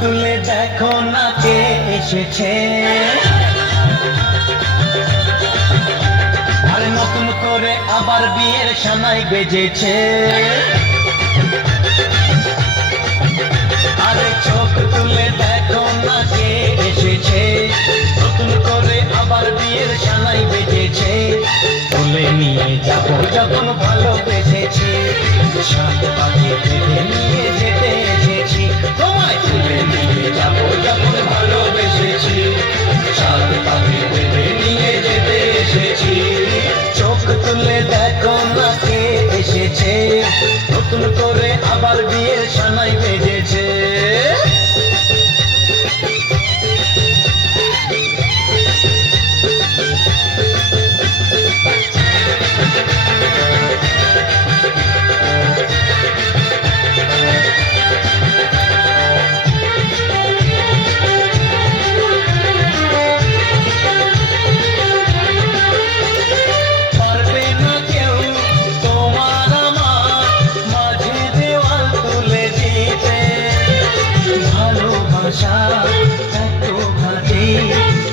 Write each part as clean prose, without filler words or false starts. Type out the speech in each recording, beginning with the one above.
তুলে দেখো না কে এসেছে, আরে নতুন করে আবার বিয়ের সানাই বেজেছে। আরে চোখ তুলে দেখো না কে এসেছে, নতুন করে আবার বিয়ের সানাই বেজেছে। তুলে নিয়ে যাবো যখন ভালোবেসেছি, সাত পাখি বেঁধে নিয়ে যেতে এসেছি। তোমায় তুলে নিয়ে যাবো যখন ভালোবেসেছি, সাত পাখি বেঁধে নিয়ে যেতে এসেছি। চোখ তুলে দেখো না কে এসেছে, নতুন করে আবার বিয়ের সানাই বেজেছে।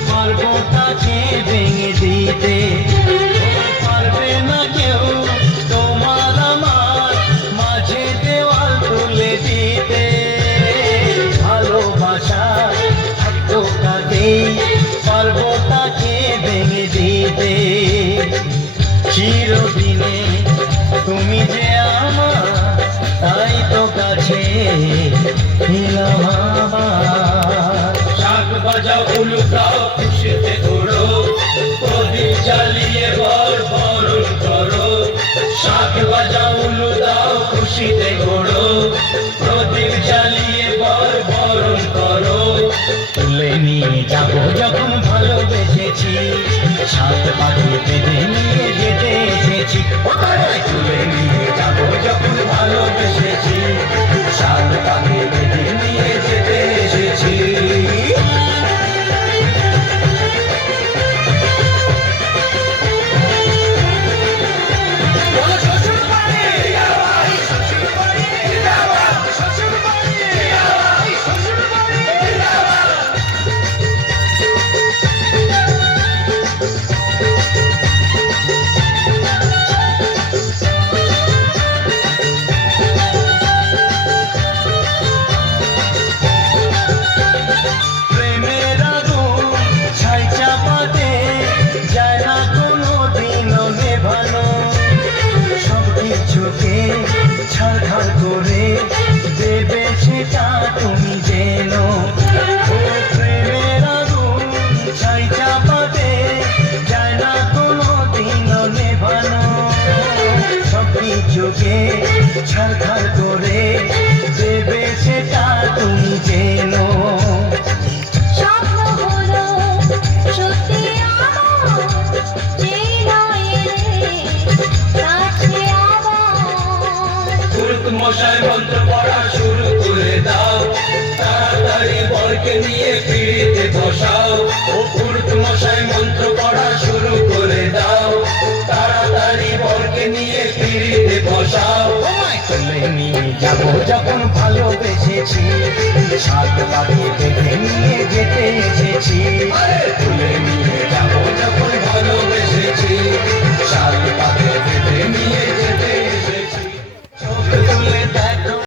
পর্বতাকে ভেঙে দিতে পারবে না কেউ, তোমার আমার মাঝে দেওয়াল তুলে দিতে। ভালোবাসা একটু কাঁদে পর্বতাকে ভেঙে দিতে। চিরদিনে তুমি যে আমার, তাই তো কাছে এলাম আবার। শাক বাজাও উলু দাও খুশিতে ঘোরো, প্রদীপ জ্বালিয়ে বরণ করো। শাক বাজাও উলু দাও খুশিতে ঘোরো, প্রদীপ জ্বালিয়ে বরণ করো। তুলে নিয়ে যাবো যখন ভালোবেসেছি, সাত পাখি বেঁধে নিয়ে যেতে এসেছি। ওটাই তুলে নিয়ে যাবো যখন ভালোবেসেছি, সাত পাখি বেঁধে নিয়ে যেতে এসেছি। ছাড়খাড় করে দেবে সেটা তুমি জেনো, প্রেমের আগুন ছাই চাপাতে যায় না কোনো দিনও নেভানো। সব কিছুকে ছাড়খাড় করে দেবে সেটা তুমি জেনো। মশাই মন্ত্র পড়া শুরু করে দাও, তাড়াতাড়ি বরকে নিয়ে পিড়িতে বসাও। ও পুরুত মশাই মন্ত্র পড়া শুরু করে দাও, তাড়াতাড়ি বরকে নিয়ে পিড়িতে বসাও। তুলে নিয়ে যাবো যখন ভালোবেসেছি, সাত পাখি বেঁধে নিয়ে যেতে এসেছি। তুলে নিয়ে